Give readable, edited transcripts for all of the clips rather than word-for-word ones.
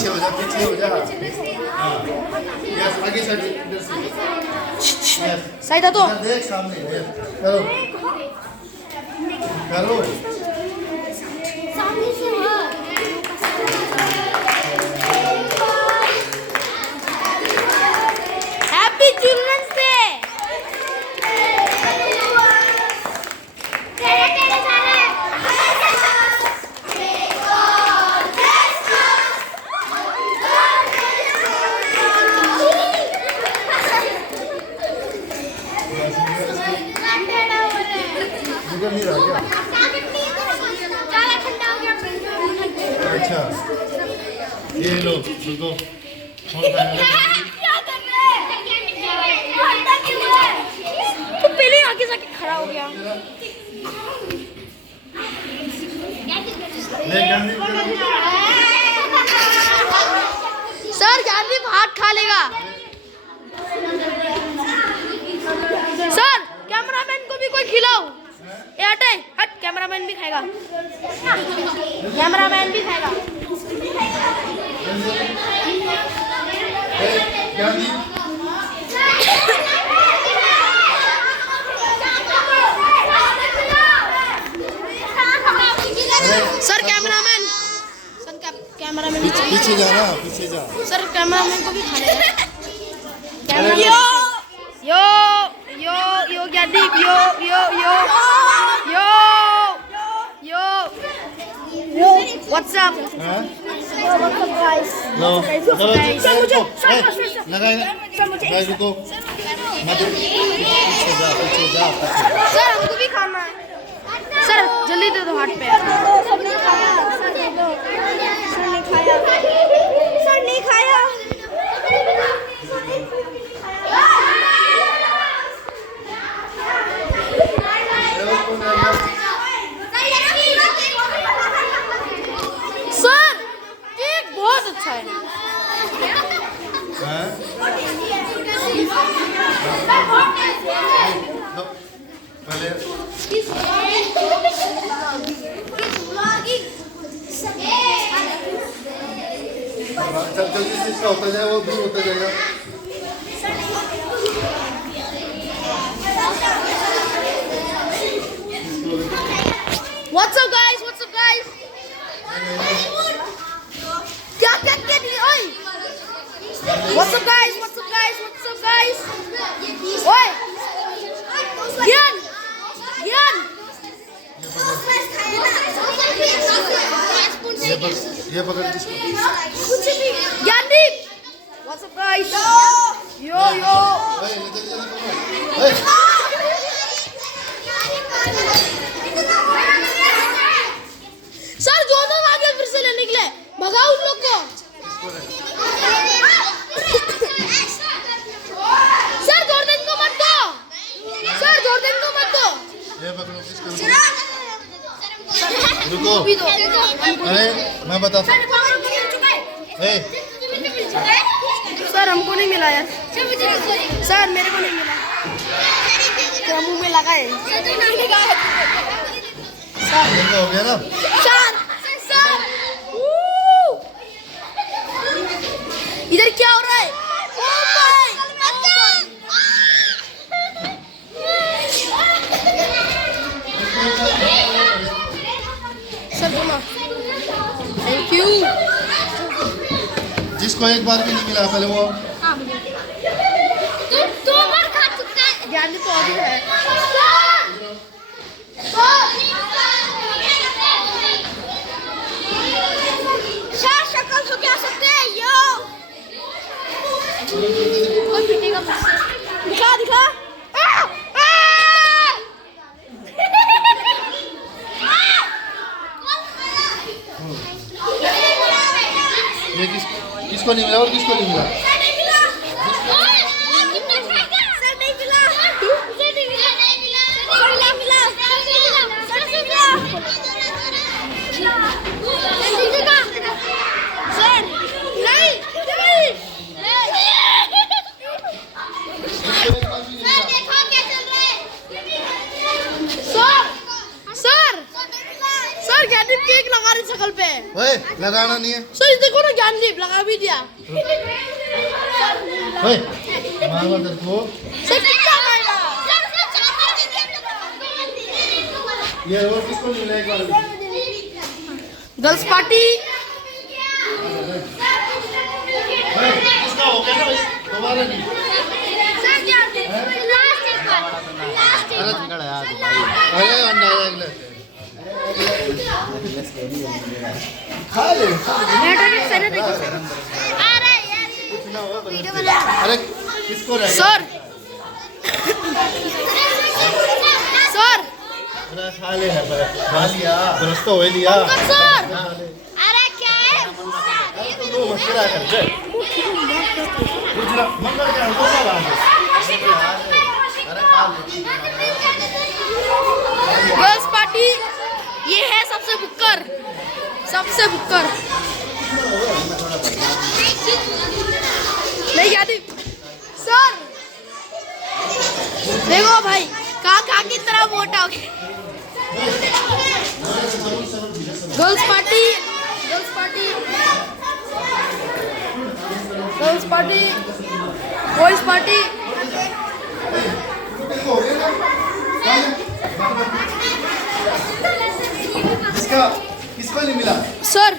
पीछे हो जा, पीछे हो जा। हाँ, यस, आगे साइड इधर से। यस, सही था तो इधर देख सामने, देख, करो, करो। सामने से हाँ। Happy children's day. निकल नहीं रहा क्या? अच्छा, ये लो, रुको। तो पहले ही आगे जाके खड़ा हो गया। ले गांधी उधर। सर गांधी हाथ खा लेगा। सर कैमरामैन को भी कोई खिलाओ। ये हटे, हट, कैमरामैन भी खाएगा। कैमरामैन भी खाएगा। Gandhi. Sir cameraman, sir cameraman पीछे जा रहा, पीछे जा। सर कैमरामैन को भी खाने दो। कैमरा यो यो यो गैंडीप yo yo yo yo yo what's up. हाँ? What's up guys. लो, सर मुझे लगाए ना, लगाए रुको। मत, पीछे जा, पीछे जा, पीछे। सर हमको भी खाना है। सर जल्दी दे दो हाथ पे। सर नहीं खाया। सर नहीं खाया। सर केक बहुत अच्छा है। हाँ? लो, पहले जब जल्दी से इसका होता जाए, वो भी होता जाएगा। What's up guys? What's up guys? क्या क्या क्या ओए? What's up guys? What's up guys? What's up guys? ओए ज्ञान ज्ञान ये पकड़ किसको? Gyandeep What's up guys? Yo yo ओए, जल्दी जल्दी पकड़ो। ओए, सर जोरदार आगे फिर से लेने के लिए भगाओ उन लोग को। सर जॉर्डन को मत दो। सर जॉर्डन को मत दो। ये पकड़ो, किसको? रुको। अरे मैं बताता हूँ। ए, सर हमको नहीं मिला यार। सर मेरे को नहीं मिला। तेरा मुंह में लगा है। ये हो गया ना? सर सर इधर क्या हो रहा है? सर बोलो थैंक यू। जिसको एक बार भी नहीं मिला पहले वो दो बार खा चुका है। ज्ञान तो अभी है। सर शक्ल तो क्या सकते हैं यो। कोई पीटेगा मुझसे। दिखा दिखा। ये किसको नहीं मिला और किसको नहीं मिला? सर केक लगा रही शकल पे। ओए लगा कराना नहीं है। सर देखो ना ज्ञानदीप लगा भी दिया। ओए मार मत को। सर कितना आएगा? ये और किसको मिला एक बार? Girls party. भाई इसका हो गया ना भाई, दोबारा नहीं। अरे अरे अंडा अगले खा ले। अरे किसको रहेगा? सर सर अरे खा ले है पर खा लिया दोस्त तो हो लिया। सर अरे क्या है? तो मत करा कर दे मंगल का हमको क्या बात है? अरे खा ले। गर्ल्स पार्टी ये है सबसे बुक्कर, सबसे बुक्कर। नहीं याद सर देखो भाई कहाँ की तरह मोटा हो गया। Girls party, girls party, girls party, boys party. इसका किसको नहीं मिला? सर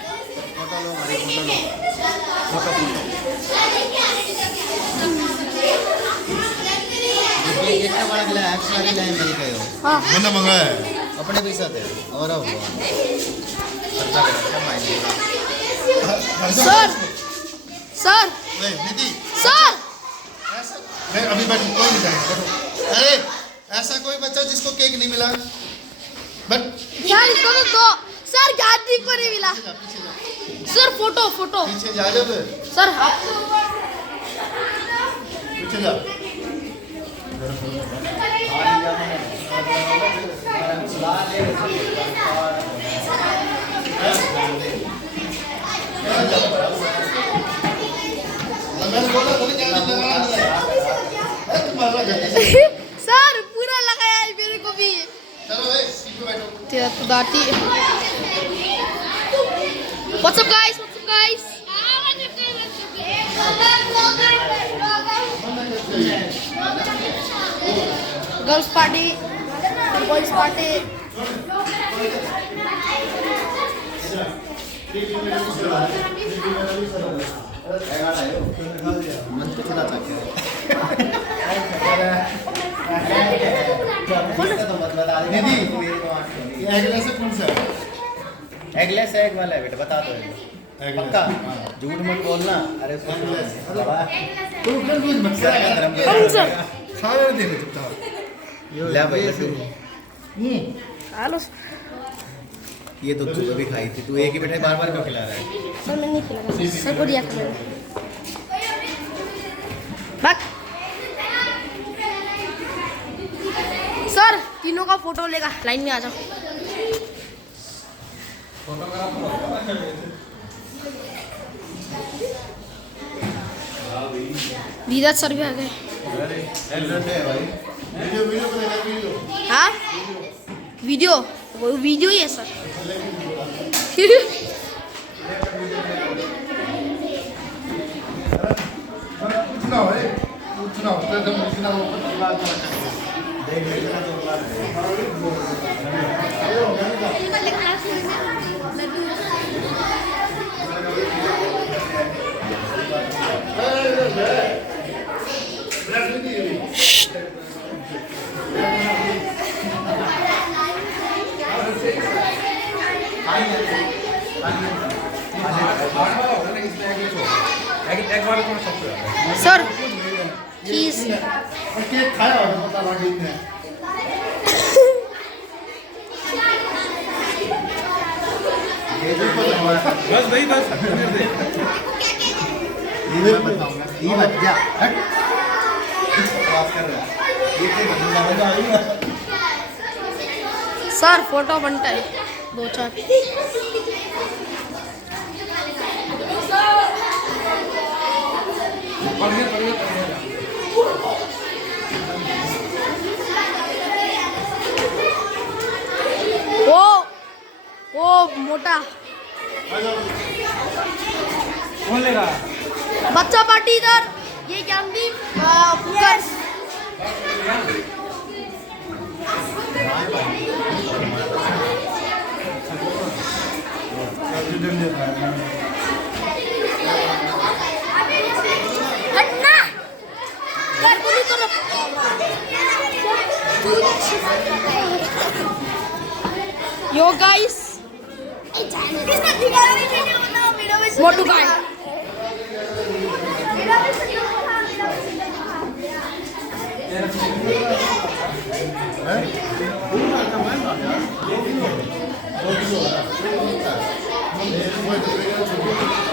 हाँ मैंने मंगाया है अपने पैसा थे और अब सर सर नहीं निधि सर ऐसा नहीं अभी बैठ कोई नहीं जाएगा बैठो। अरे ऐसा कोई बच्चा जिसको केक नहीं मिला बट यार इसको तो दो। सर गांधी को नहीं मिला। पीछे जा सर फोटो फोटो पीछे जा जब सर आप पीछे जा। मैंने बोला था क्या लगाना है तुम्हारा जल्दी सर पूरा लगाया है मेरे को भी। चलो ए सीट पे बैठो। तेरा तो दाती। What's up guys? What's up guys? Girls party, boys party. मन तो खुदा था क्या तो मत बता दे निधि मेरे को आठ ये अगला से कौन सा है? एगलेस एग वाला है बेटा बता दो पक्का झूठ मत बोलना अरे तू फिर कुछ मत कौन सा? खाना दे दे चुपचाप। ले भाई हेलो ये तो तू भी खाई थी तू एक ही बेटा बार बार क्यों खिला रहा है सर मैं नहीं खिलाऊंगा सर को दिया था मैंने। बैक सर तीनों का फोटो लेगा लाइन में आ जाओ। दीदा सर भी आ गए। वीडियो वीडियो बनेगा वीडियो। हाँ वीडियो वो वीडियो ही है सर। कुछ ना हो कुछ ना हो तो कुछ ना हो सर चीज केक खाया होगा पता लगा इतने बस भाई बस ये बताऊंगा ये मत जा हट बात कर रहा ये तो बंदा सर फोटो बनता है 2-4। वो मोटा खोलेगा बच्चा पार्टी इधर ये ज्ञानदीप कुकर हटना कर पूरी तरफ यो गाइस किसने दिखाया भी वीडियो बनाओ मेरा भी मोटू भाई मेरा भी वीडियो बना मेरा भी वीडियो बना हैं?